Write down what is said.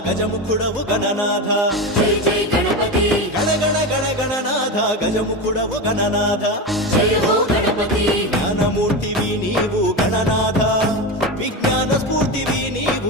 గజముఖుడవు గణనాథ జై జై గణపతి గణ గణ గణ గణనాథ గజముఖుడవు గణనాథ జయ హో గణపతి జ్ఞానమూర్తివి నీవు గణనాథ విజ్ఞాన స్ఫూర్తివి నీవు